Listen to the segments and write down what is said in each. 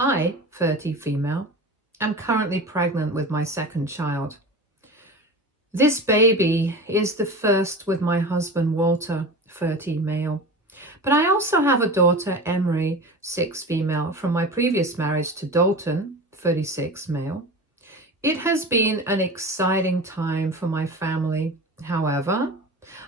I, 30 female, am currently pregnant with my second child. This baby is the first with my husband Walter, 30 male. But I also have a daughter, Emery, 6 female, from my previous marriage to Dalton, 36 male. It has been an exciting time for my family. However,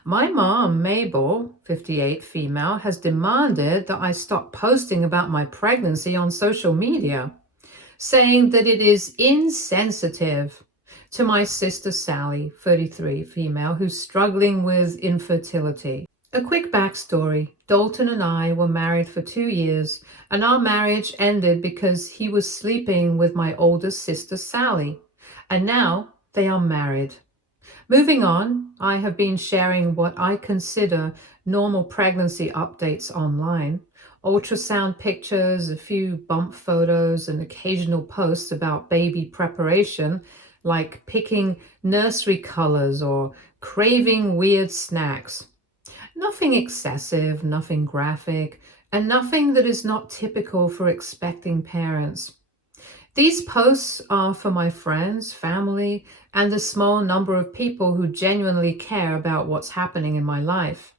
my mom, Mabel, 58 female, has demanded that I stop posting about my pregnancy on social media, saying that it is insensitive to my sister Sally, 33 female, who's struggling with infertility. A quick backstory. Dalton and I were married for 2 years, and our marriage ended because he was sleeping with my oldest sister Sally, and now they are married. Moving on, I have been sharing what I consider normal pregnancy updates online, ultrasound pictures, a few bump photos, and occasional posts about baby preparation, like picking nursery colors or craving weird snacks. Nothing excessive, nothing graphic, and nothing that is not typical for expecting parents. These posts are for my friends, family, and the small number of people who genuinely care about what's happening in my life.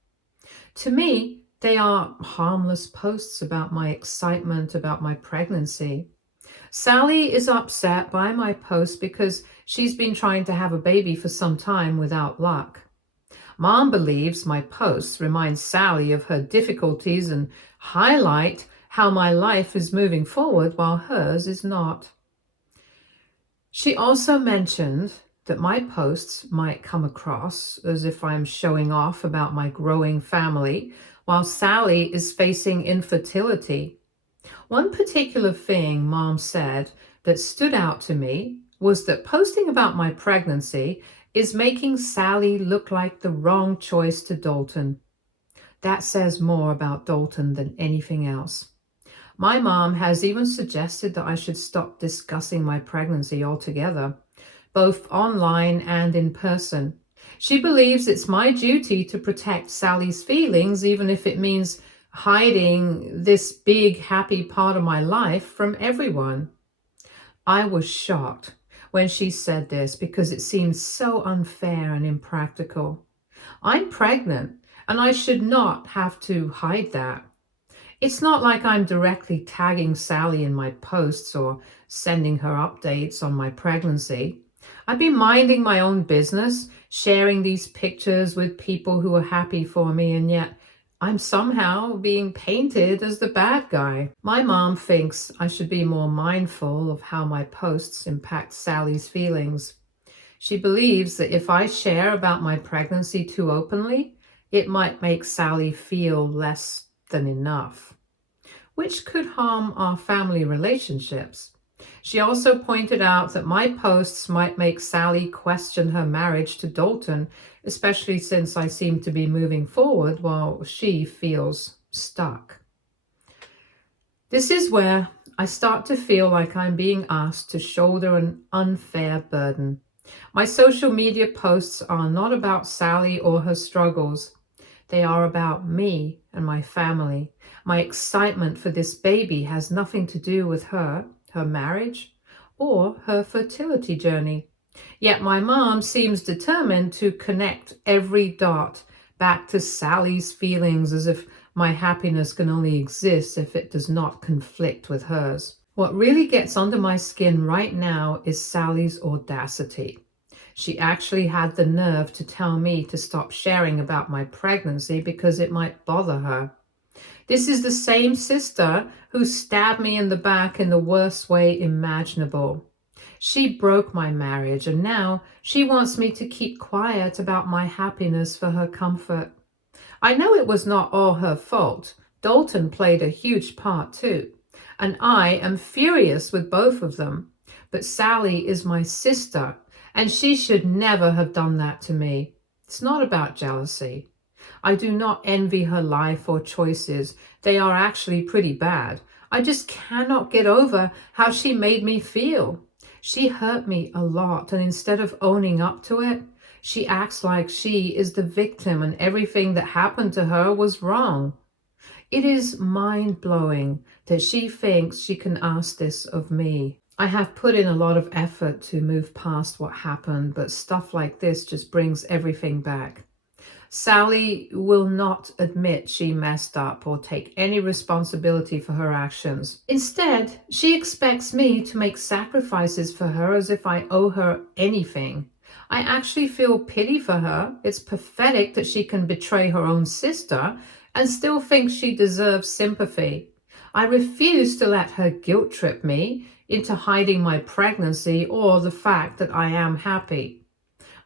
To me, they are harmless posts about my excitement about my pregnancy. Sally is upset by my post because she's been trying to have a baby for some time without luck. Mom believes my posts remind Sally of her difficulties and highlight how my life is moving forward while hers is not. She also mentioned that my posts might come across as if I'm showing off about my growing family while Sally is facing infertility. One particular thing Mom said that stood out to me was that posting about my pregnancy is making Sally look like the wrong choice to Dalton. That says more about Dalton than anything else. My mom has even suggested that I should stop discussing my pregnancy altogether, both online and in person. She believes it's my duty to protect Sally's feelings, even if it means hiding this big, happy part of my life from everyone. I was shocked when she said this because it seemed so unfair and impractical. I'm pregnant, and I should not have to hide that. It's not like I'm directly tagging Sally in my posts or sending her updates on my pregnancy. I've been minding my own business, sharing these pictures with people who are happy for me, and yet I'm somehow being painted as the bad guy. My mom thinks I should be more mindful of how my posts impact Sally's feelings. She believes that if I share about my pregnancy too openly, it might make Sally feel less than enough, which could harm our family relationships. She also pointed out that my posts might make Sally question her marriage to Dalton, especially since I seem to be moving forward while she feels stuck. This is where I start to feel like I'm being asked to shoulder an unfair burden. My social media posts are not about Sally or her struggles. They are about me and my family. My excitement for this baby has nothing to do with her marriage, or her fertility journey. Yet my mom seems determined to connect every dot back to Sally's feelings, as if my happiness can only exist if it does not conflict with hers. What really gets under my skin right now is Sally's audacity. She actually had the nerve to tell me to stop sharing about my pregnancy because it might bother her. This is the same sister who stabbed me in the back in the worst way imaginable. She broke my marriage, and now she wants me to keep quiet about my happiness for her comfort. I know it was not all her fault. Dalton played a huge part too, and I am furious with both of them. But Sally is my sister, and she should never have done that to me. It's not about jealousy. I do not envy her life or choices. They are actually pretty bad. I just cannot get over how she made me feel. She hurt me a lot, and instead of owning up to it, she acts like she is the victim and everything that happened to her was wrong. It is mind-blowing that she thinks she can ask this of me. I have put in a lot of effort to move past what happened, but stuff like this just brings everything back. Sally will not admit she messed up or take any responsibility for her actions. Instead, she expects me to make sacrifices for her as if I owe her anything. I actually feel pity for her. It's pathetic that she can betray her own sister and still think she deserves sympathy. I refuse to let her guilt trip me into hiding my pregnancy or the fact that I am happy.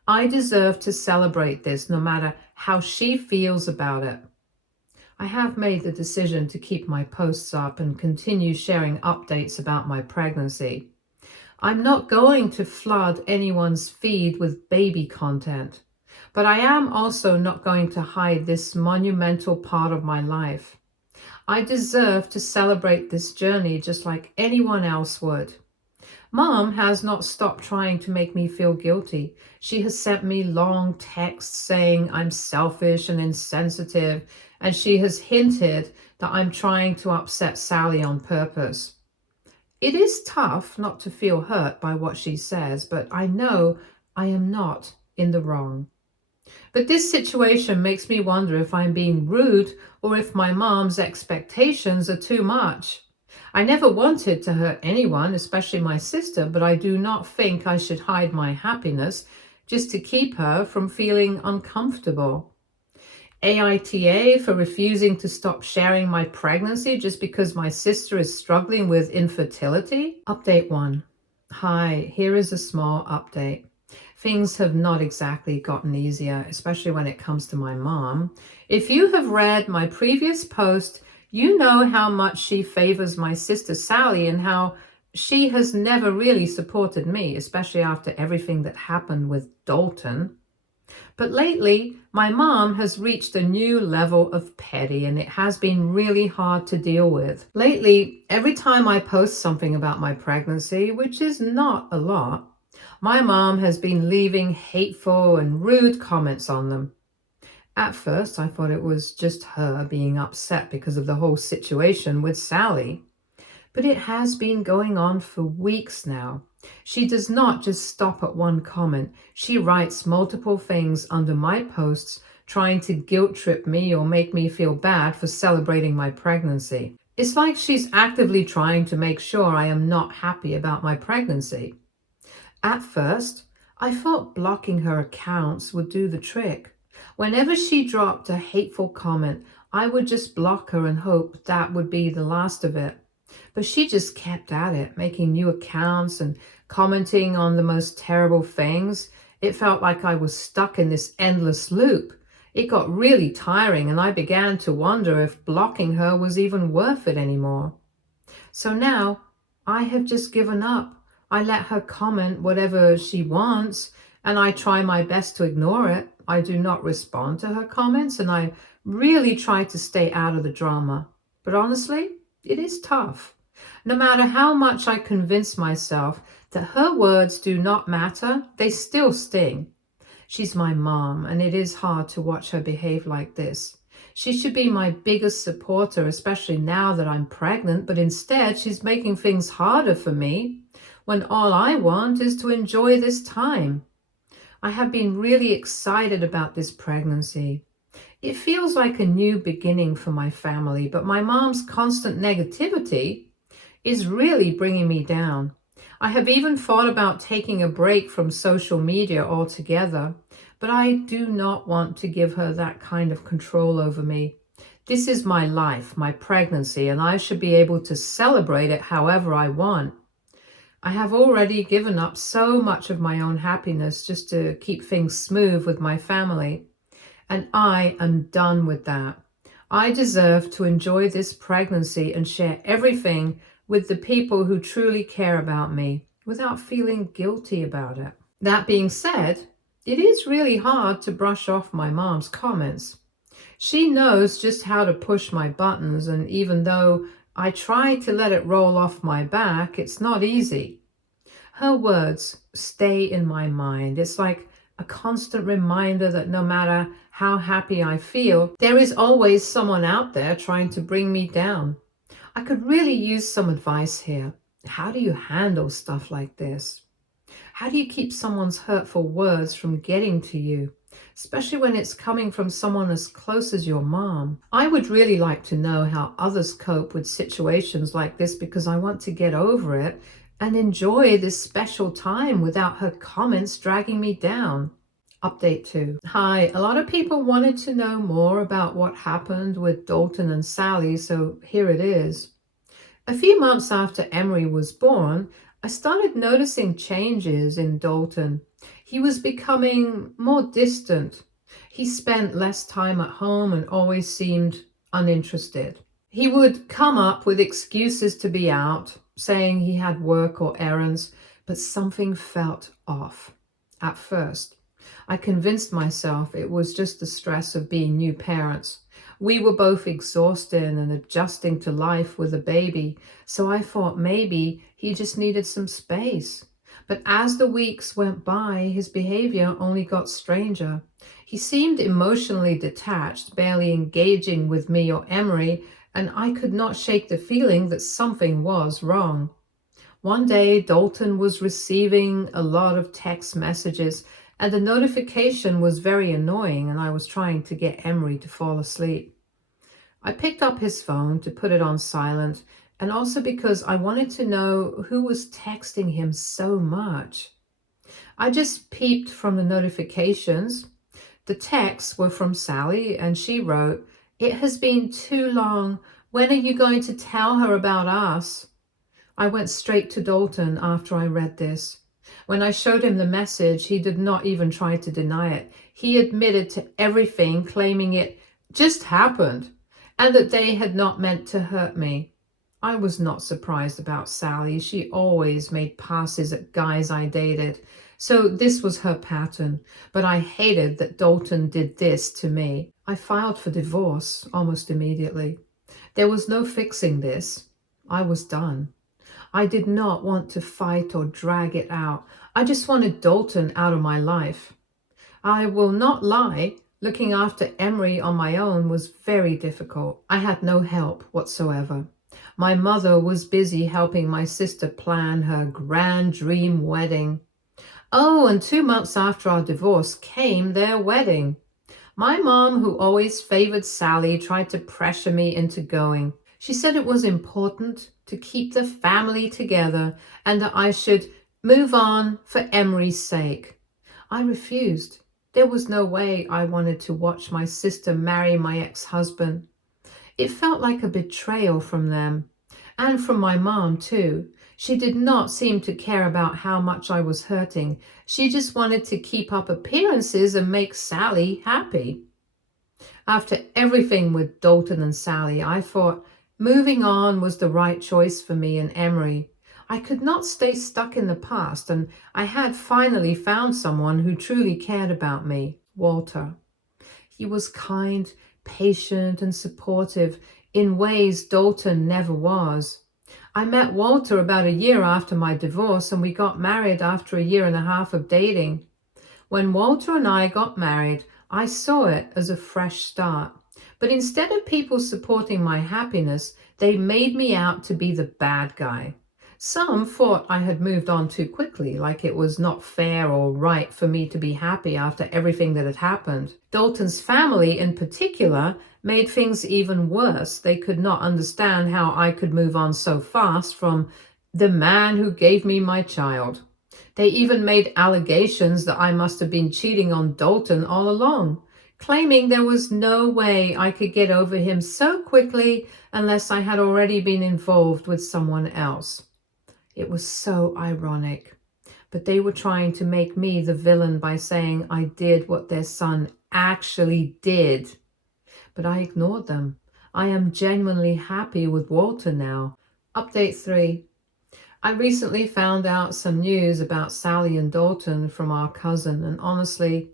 I deserve to celebrate this no matter how she feels about it. I have made the decision to keep my posts up and continue sharing updates about my pregnancy. I'm not going to flood anyone's feed with baby content, but I am also not going to hide this monumental part of my life. I deserve to celebrate this journey just like anyone else would. Mom has not stopped trying to make me feel guilty. She has sent me long texts saying I'm selfish and insensitive, and she has hinted that I'm trying to upset Sally on purpose. It is tough not to feel hurt by what she says, but I know I am not in the wrong. But this situation makes me wonder if I'm being rude or if my mom's expectations are too much. I never wanted to hurt anyone, especially my sister, but I do not think I should hide my happiness just to keep her from feeling uncomfortable. AITA for refusing to stop sharing my pregnancy just because my sister is struggling with infertility. Update 1. Hi, here is a small update. Things have not exactly gotten easier, especially when it comes to my mom. If you have read my previous post, you know how much she favors my sister Sally and how she has never really supported me, especially after everything that happened with Dalton. But lately, my mom has reached a new level of petty, and it has been really hard to deal with. Lately, every time I post something about my pregnancy, which is not a lot, my mom has been leaving hateful and rude comments on them. At first, I thought it was just her being upset because of the whole situation with Sally. But it has been going on for weeks now. She does not just stop at one comment. She writes multiple things under my posts, trying to guilt trip me or make me feel bad for celebrating my pregnancy. It's like she's actively trying to make sure I am not happy about my pregnancy. At first, I thought blocking her accounts would do the trick. Whenever she dropped a hateful comment, I would just block her and hope that would be the last of it. But she just kept at it, making new accounts and commenting on the most terrible things. It felt like I was stuck in this endless loop. It got really tiring, and I began to wonder if blocking her was even worth it anymore. So now, I have just given up. I let her comment whatever she wants, and I try my best to ignore it. I do not respond to her comments, and I really try to stay out of the drama. But honestly, it is tough. No matter how much I convince myself that her words do not matter, they still sting. She's my mom, and it is hard to watch her behave like this. She should be my biggest supporter, especially now that I'm pregnant, but instead she's making things harder for me when all I want is to enjoy this time. I have been really excited about this pregnancy. It feels like a new beginning for my family, but my mom's constant negativity is really bringing me down. I have even thought about taking a break from social media altogether, but I do not want to give her that kind of control over me. This is my life, my pregnancy, and I should be able to celebrate it however I want. I have already given up so much of my own happiness just to keep things smooth with my family, and I am done with that. I deserve to enjoy this pregnancy and share everything with the people who truly care about me without feeling guilty about it. That being said, it is really hard to brush off my mom's comments. She knows just how to push my buttons, and even though I try to let it roll off my back, it's not easy. Her words stay in my mind. It's like a constant reminder that no matter how happy I feel, there is always someone out there trying to bring me down. I could really use some advice here. How do you handle stuff like this? How do you keep someone's hurtful words from getting to you, especially when it's coming from someone as close as your mom? I would really like to know how others cope with situations like this because I want to get over it and enjoy this special time without her comments dragging me down. Update 2. Hi, a lot of people wanted to know more about what happened with Dalton and Sally, so here it is. A few months after Emery was born, I started noticing changes in Dalton. He was becoming more distant. He spent less time at home and always seemed uninterested. He would come up with excuses to be out, saying he had work or errands, but something felt off. At first, I convinced myself it was just the stress of being new parents. We were both exhausted and adjusting to life with a baby, so I thought maybe he just needed some space. But as the weeks went by, his behavior only got stranger. He seemed emotionally detached, barely engaging with me or Emery, and I could not shake the feeling that something was wrong. One day, Dalton was receiving a lot of text messages, and the notification was very annoying, and I was trying to get Emery to fall asleep. I picked up his phone to put it on silent, and also because I wanted to know who was texting him so much. I just peeped from the notifications. The texts were from Sally, and she wrote, "It has been too long. When are you going to tell her about us?" I went straight to Dalton after I read this. When I showed him the message, he did not even try to deny it. He admitted to everything, claiming it just happened and that they had not meant to hurt me. I was not surprised about Sally. She always made passes at guys I dated, so this was her pattern. But I hated that Dalton did this to me. I filed for divorce almost immediately. There was no fixing this. I was done. I did not want to fight or drag it out. I just wanted Dalton out of my life. I will not lie, looking after Emery on my own was very difficult. I had no help whatsoever. My mother was busy helping my sister plan her grand dream wedding. Oh, and 2 months after our divorce came their wedding. My mom, who always favored Sally, tried to pressure me into going. She said it was important to keep the family together and that I should move on for Emery's sake. I refused. There was no way I wanted to watch my sister marry my ex-husband. It felt like a betrayal from them, and from my mom too. She did not seem to care about how much I was hurting. She just wanted to keep up appearances and make Sally happy. After everything with Dalton and Sally, I thought moving on was the right choice for me and Emery. I could not stay stuck in the past, and I had finally found someone who truly cared about me, Walter. He was kind, patient, and supportive in ways Dalton never was. I met Walter about a year after my divorce, and we got married after a year and a half of dating. When Walter and I got married, I saw it as a fresh start. But instead of people supporting my happiness, they made me out to be the bad guy. Some thought I had moved on too quickly, like it was not fair or right for me to be happy after everything that had happened. Dalton's family, in particular, made things even worse. They could not understand how I could move on so fast from the man who gave me my child. They even made allegations that I must have been cheating on Dalton all along, claiming there was no way I could get over him so quickly unless I had already been involved with someone else. It was so ironic, but they were trying to make me the villain by saying I did what their son actually did. But I ignored them. I am genuinely happy with Walter now. Update 3. I recently found out some news about Sally and Dalton from our cousin, and honestly,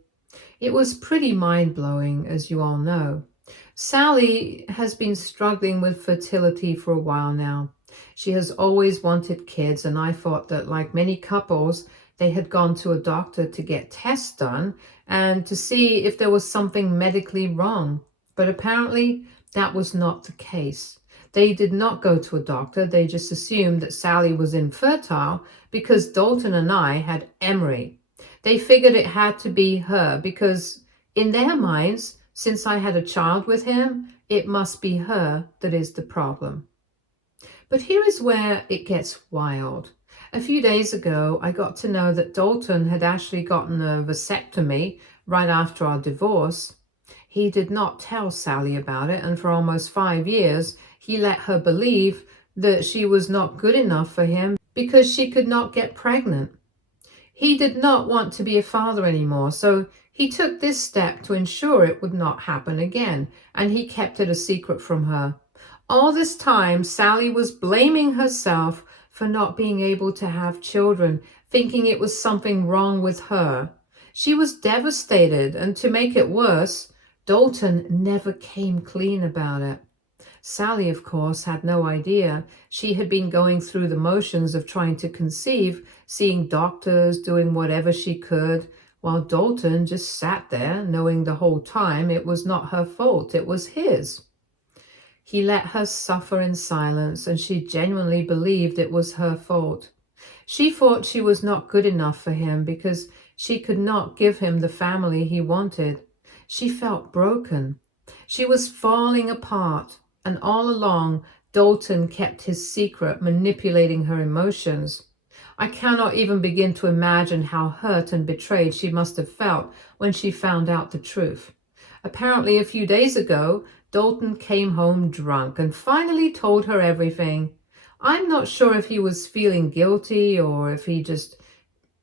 it was pretty mind-blowing, as you all know. Sally has been struggling with fertility for a while now. She has always wanted kids, and I thought that, like many couples, They had gone to a doctor to get tests done and to see if there was something medically wrong. But apparently that was not the case. They did not go to a doctor. They just assumed that Sally was infertile because Dalton and I had Emery. They figured it had to be her because in their minds, since I had a child with him, it must be her that is the problem. But here is where it gets wild. A few days ago, I got to know that Dalton had actually gotten a vasectomy right after our divorce. He did not tell Sally about it, and for almost 5 years, he let her believe that she was not good enough for him because she could not get pregnant. He did not want to be a father anymore, so he took this step to ensure it would not happen again, and he kept it a secret from her. All this time, Sally was blaming herself for not being able to have children, thinking it was something wrong with her. She was devastated, and to make it worse, Dalton never came clean about it. Sally, of course, had no idea. She had been going through the motions of trying to conceive, seeing doctors, doing whatever she could, while Dalton just sat there, knowing the whole time it was not her fault, it was his. He let her suffer in silence, and she genuinely believed it was her fault. She thought she was not good enough for him because she could not give him the family he wanted. She felt broken. She was falling apart, and all along, Dalton kept his secret, manipulating her emotions. I cannot even begin to imagine how hurt and betrayed she must have felt when she found out the truth. Apparently, a few days ago, Dalton came home drunk and finally told her everything. I'm not sure if he was feeling guilty or if he just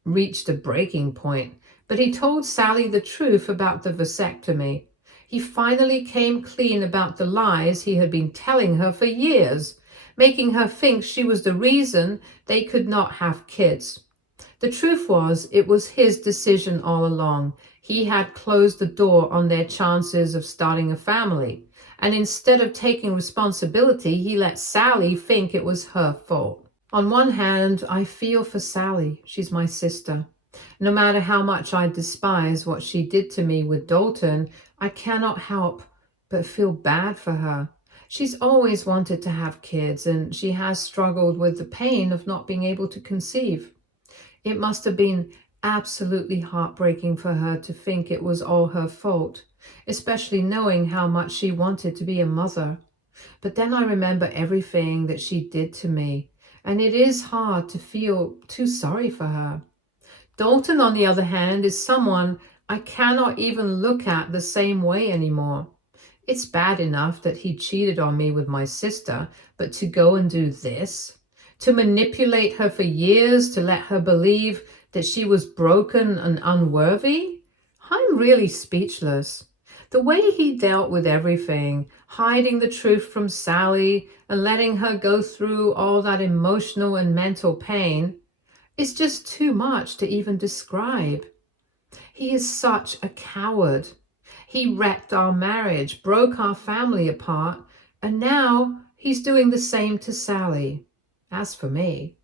reached a breaking point, but he told Sally the truth about the vasectomy. He finally came clean about the lies he had been telling her for years, making her think she was the reason they could not have kids. The truth was, it was his decision all along. He had closed the door on their chances of starting a family. And instead of taking responsibility, he let Sally think it was her fault. On one hand, I feel for Sally. She's my sister. No matter how much I despise what she did to me with Dalton, I cannot help but feel bad for her. She's always wanted to have kids, and she has struggled with the pain of not being able to conceive. It must have been absolutely heartbreaking for her to think it was all her fault, especially knowing how much she wanted to be a mother. But then I remember everything that she did to me, and it is hard to feel too sorry for her. Dalton, on the other hand, is someone I cannot even look at the same way anymore. It's bad enough that he cheated on me with my sister, but to go and do this, to manipulate her for years, to let her believe that she was broken and unworthy, I'm really speechless. The way he dealt with everything, hiding the truth from Sally and letting her go through all that emotional and mental pain, is just too much to even describe. He is such a coward. He wrecked our marriage, broke our family apart, and now he's doing the same to Sally. As for me,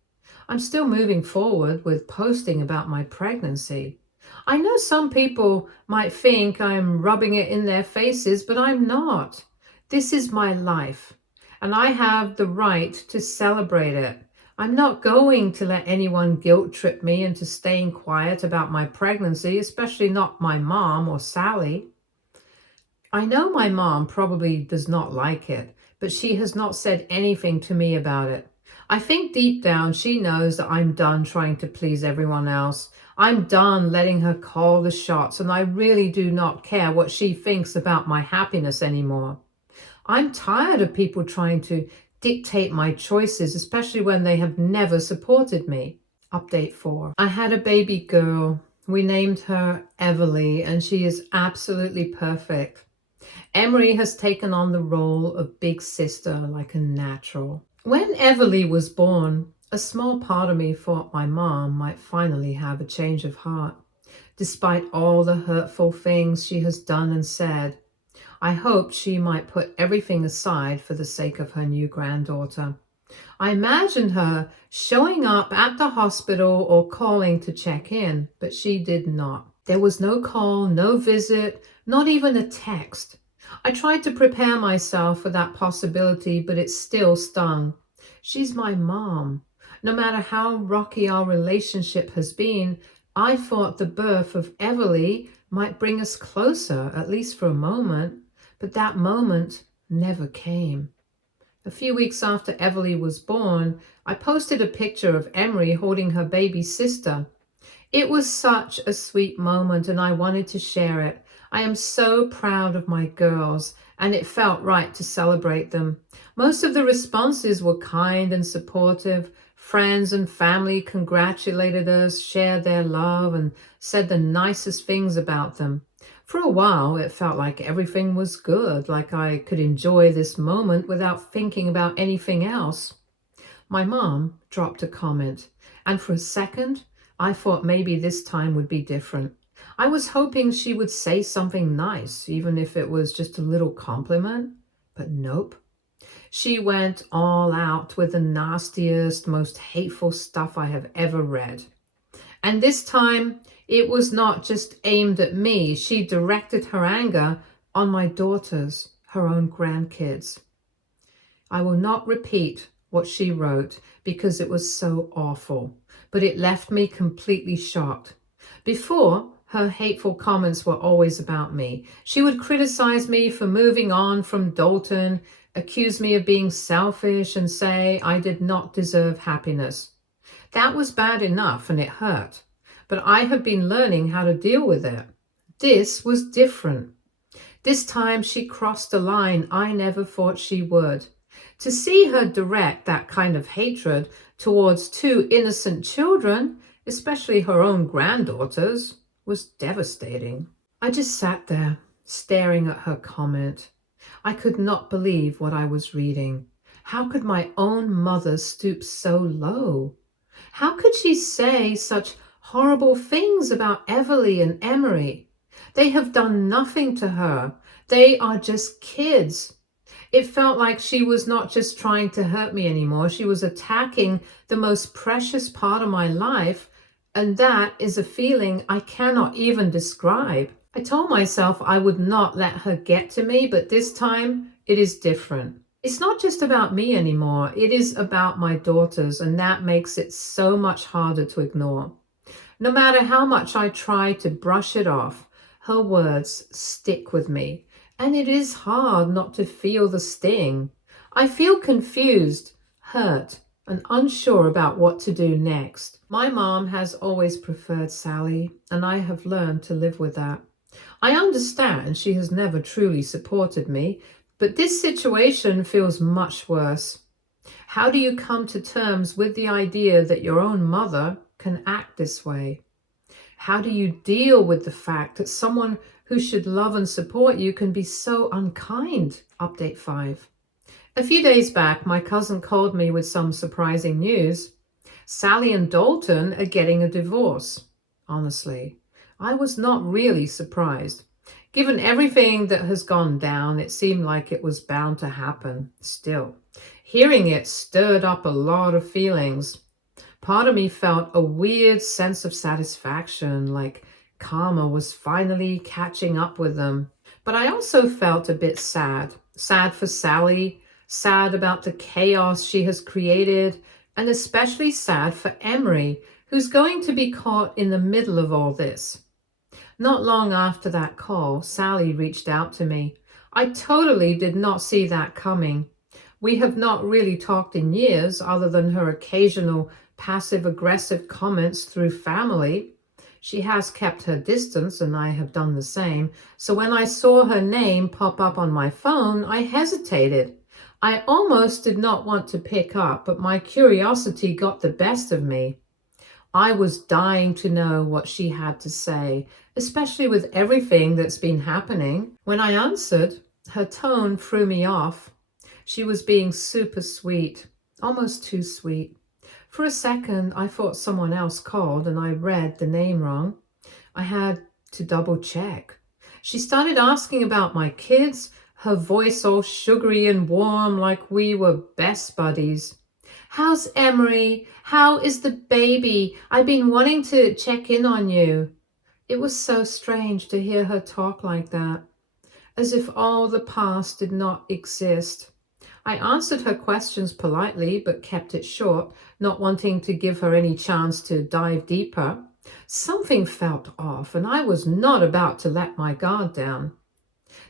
I'm still moving forward with posting about my pregnancy. I know some people might think I'm rubbing it in their faces, but I'm not. This is my life, and I have the right to celebrate it. I'm not going to let anyone guilt trip me into staying quiet about my pregnancy, especially not my mom or Sally. I know my mom probably does not like it, but she has not said anything to me about it. I think deep down she knows that I'm done trying to please everyone else. I'm done letting her call the shots, and I really do not care what she thinks about my happiness anymore. I'm tired of people trying to dictate my choices, especially when they have never supported me. Update 4. I had a baby girl. We named her Everly, and she is absolutely perfect. Emery has taken on the role of big sister like a natural. When Everly was born, a small part of me thought my mom might finally have a change of heart. Despite all the hurtful things she has done and said, I hoped she might put everything aside for the sake of her new granddaughter. I imagined her showing up at the hospital or calling to check in, but she did not. There was no call, no visit, not even a text. I tried to prepare myself for that possibility, but it still stung. She's my mom. No matter how rocky our relationship has been, I thought the birth of Everly might bring us closer, at least for a moment, but that moment never came. A few weeks after Everly was born, I posted a picture of Emery holding her baby sister. It was such a sweet moment and I wanted to share it. I am so proud of my girls and it felt right to celebrate them. Most of the responses were kind and supportive. Friends and family congratulated us, shared their love, and said the nicest things about them. For a while, it felt like everything was good, like I could enjoy this moment without thinking about anything else. My mom dropped a comment, and for a second, I thought maybe this time would be different. I was hoping she would say something nice, even if it was just a little compliment, but nope. She went all out with the nastiest, most hateful stuff I have ever read. And this time, it was not just aimed at me. She directed her anger on my daughters, her own grandkids. I will not repeat what she wrote because it was so awful, but it left me completely shocked. Before, her hateful comments were always about me. She would criticize me for moving on from Dalton, accuse me of being selfish, and say I did not deserve happiness. That was bad enough and it hurt, but I have been learning how to deal with it. This was different. This time she crossed a line I never thought she would. To see her direct that kind of hatred towards two innocent children, especially her own granddaughters, was devastating. I just sat there, staring at her comment. I could not believe what I was reading. How could my own mother stoop so low? How could she say such horrible things about Everly and Emery? They have done nothing to her. They are just kids. It felt like she was not just trying to hurt me anymore. She was attacking the most precious part of my life, and that is a feeling I cannot even describe. I told myself I would not let her get to me, but this time it is different. It's not just about me anymore. It is about my daughters, and that makes it so much harder to ignore. No matter how much I try to brush it off, her words stick with me, and it is hard not to feel the sting. I feel confused, hurt, and unsure about what to do next. My mom has always preferred Sally, and I have learned to live with that. I understand she has never truly supported me, but this situation feels much worse. How do you come to terms with the idea that your own mother can act this way? How do you deal with the fact that someone who should love and support you can be so unkind? Update 5. A few days back, my cousin called me with some surprising news. Sally and Dalton are getting a divorce. Honestly, I was not really surprised. Given everything that has gone down, it seemed like it was bound to happen. Still, hearing it stirred up a lot of feelings. Part of me felt a weird sense of satisfaction, like karma was finally catching up with them. But I also felt a bit sad. Sad for Sally, sad about the chaos she has created, and especially sad for Emery, who's going to be caught in the middle of all this. Not long after that call, Sally reached out to me. I totally did not see that coming. We have not really talked in years, other than her occasional passive-aggressive comments through family. She has kept her distance, and I have done the same. So when I saw her name pop up on my phone, I hesitated. I almost did not want to pick up, but my curiosity got the best of me. I was dying to know what she had to say, especially with everything that's been happening. When I answered, her tone threw me off. She was being super sweet, almost too sweet. For a second, I thought someone else called and I read the name wrong. I had to double check. She started asking about my kids, her voice all sugary and warm like we were best buddies. How's Emery? How is the baby? I've been wanting to check in on you. It was so strange to hear her talk like that, as if all the past did not exist. I answered her questions politely, but kept it short, not wanting to give her any chance to dive deeper. Something felt off, and I was not about to let my guard down.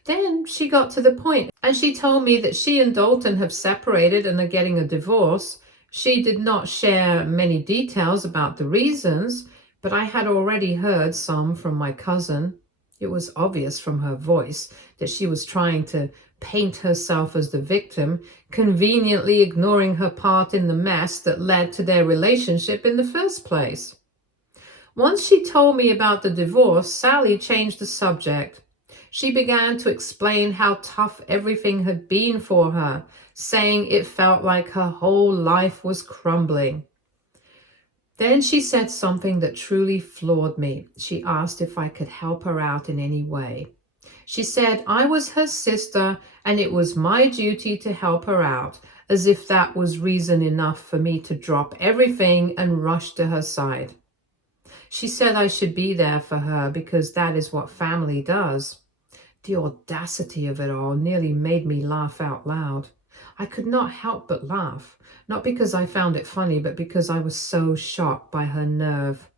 Then she got to the point, and she told me that she and Dalton have separated and are getting a divorce. She did not share many details about the reasons, but I had already heard some from my cousin. It was obvious from her voice that she was trying to paint herself as the victim, conveniently ignoring her part in the mess that led to their relationship in the first place. Once she told me about the divorce, Sally changed the subject. She began to explain how tough everything had been for her, saying it felt like her whole life was crumbling. Then she said something that truly floored me. She asked if I could help her out in any way. She said I was her sister and it was my duty to help her out, as if that was reason enough for me to drop everything and rush to her side. She said I should be there for her because that is what family does. The audacity of it all nearly made me laugh out loud. I could not help but laugh, not because I found it funny, but because I was so shocked by her nerve.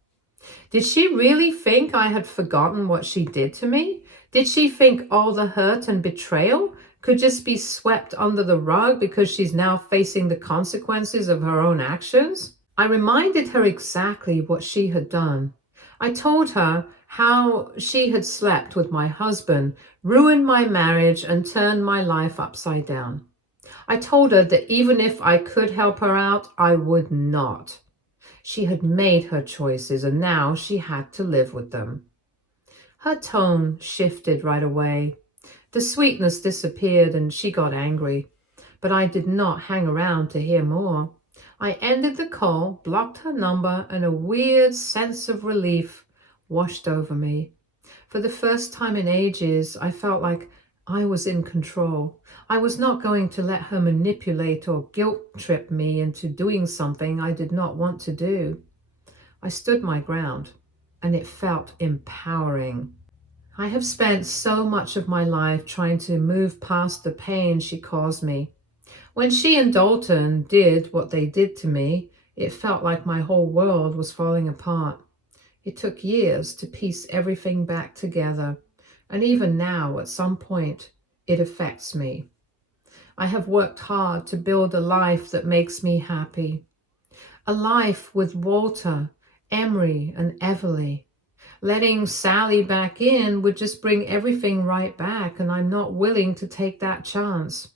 Did she really think I had forgotten what she did to me? Did she think all the hurt and betrayal could just be swept under the rug because she's now facing the consequences of her own actions? I reminded her exactly what she had done. I told her how she had slept with my husband, ruined my marriage, and turned my life upside down. I told her that even if I could help her out, I would not. She had made her choices, and now she had to live with them. Her tone shifted right away. The sweetness disappeared, and she got angry. But I did not hang around to hear more. I ended the call, blocked her number, and a weird sense of relief washed over me. For the first time in ages, I felt like I was in control. I was not going to let her manipulate or guilt trip me into doing something I did not want to do. I stood my ground, and it felt empowering. I have spent so much of my life trying to move past the pain she caused me. When she and Dalton did what they did to me, it felt like my whole world was falling apart. It took years to piece everything back together, and even now, at some point, it affects me. I have worked hard to build a life that makes me happy. A life with Walter, Emery, and Everly. Letting Sally back in would just bring everything right back, and I'm not willing to take that chance.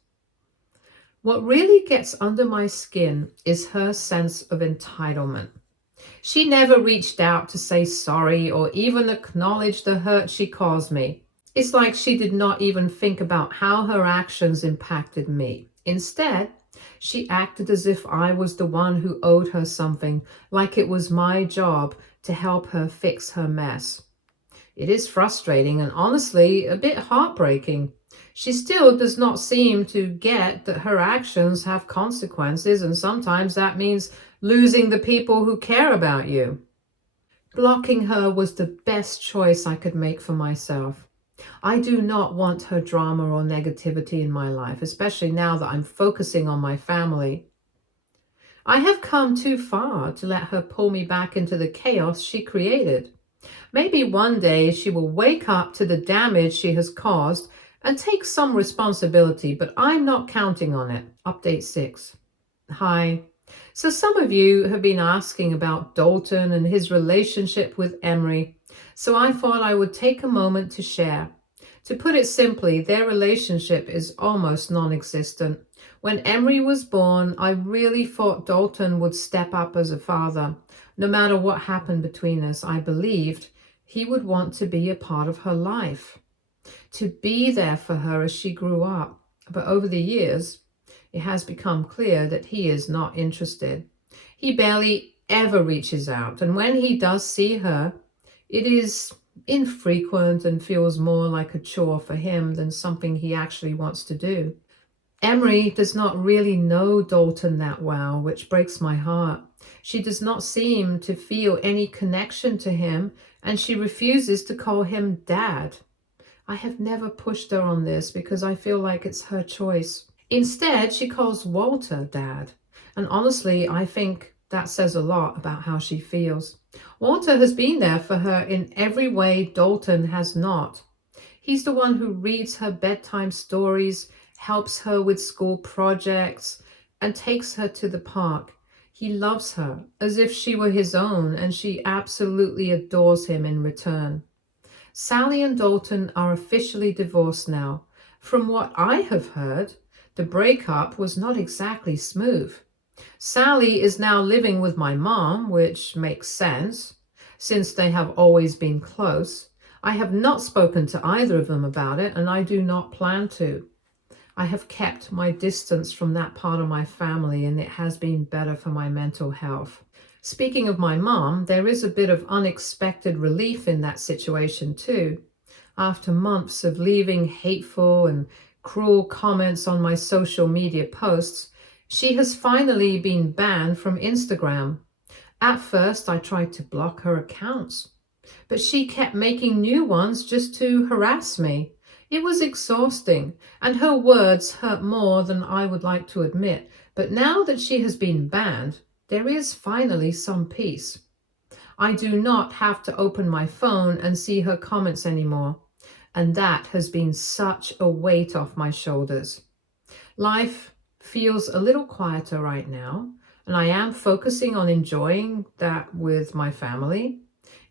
What really gets under my skin is her sense of entitlement. She never reached out to say sorry or even acknowledge the hurt she caused me. It's like she did not even think about how her actions impacted me. Instead, she acted as if I was the one who owed her something, like it was my job to help her fix her mess. It is frustrating and honestly a bit heartbreaking. She still does not seem to get that her actions have consequences, and sometimes that means losing the people who care about you. Blocking her was the best choice I could make for myself. I do not want her drama or negativity in my life, especially now that I'm focusing on my family. I have come too far to let her pull me back into the chaos she created. Maybe one day she will wake up to the damage she has caused and take some responsibility, but I'm not counting on it. Update 6. Hi. So some of you have been asking about Dalton and his relationship with Emery, so I thought I would take a moment to share. To put it simply, their relationship is almost non-existent. When Emery was born, I really thought Dalton would step up as a father. No matter what happened between us, I believed he would want to be a part of her life, to be there for her as she grew up. But over the years, it has become clear that he is not interested. He barely ever reaches out, and when he does see her, it is infrequent and feels more like a chore for him than something he actually wants to do. Emery does not really know Dalton that well, which breaks my heart. She does not seem to feel any connection to him, and she refuses to call him Dad. I have never pushed her on this because I feel like it's her choice. Instead, she calls Walter Dad. And honestly, I think that says a lot about how she feels. Walter has been there for her in every way Dalton has not. He's the one who reads her bedtime stories, helps her with school projects, and takes her to the park. He loves her as if she were his own, and she absolutely adores him in return. Sally and Dalton are officially divorced now. From what I have heard, the breakup was not exactly smooth. Sally is now living with my mom, which makes sense, since they have always been close. I have not spoken to either of them about it, and I do not plan to. I have kept my distance from that part of my family, and it has been better for my mental health. Speaking of my mom, there is a bit of unexpected relief in that situation too. After months of leaving hateful and cruel comments on my social media posts, she has finally been banned from Instagram. At first, I tried to block her accounts, but she kept making new ones just to harass me. It was exhausting, and her words hurt more than I would like to admit. But now that she has been banned, there is finally some peace. I do not have to open my phone and see her comments anymore, and that has been such a weight off my shoulders. Life feels a little quieter right now, and I am focusing on enjoying that with my family.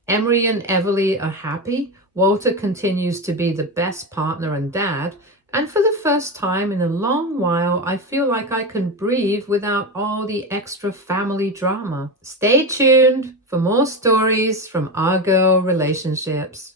Emery and Everly are happy. Walter continues to be the best partner and dad. And for the first time in a long while, I feel like I can breathe without all the extra family drama. Stay tuned for more stories from our girl relationships.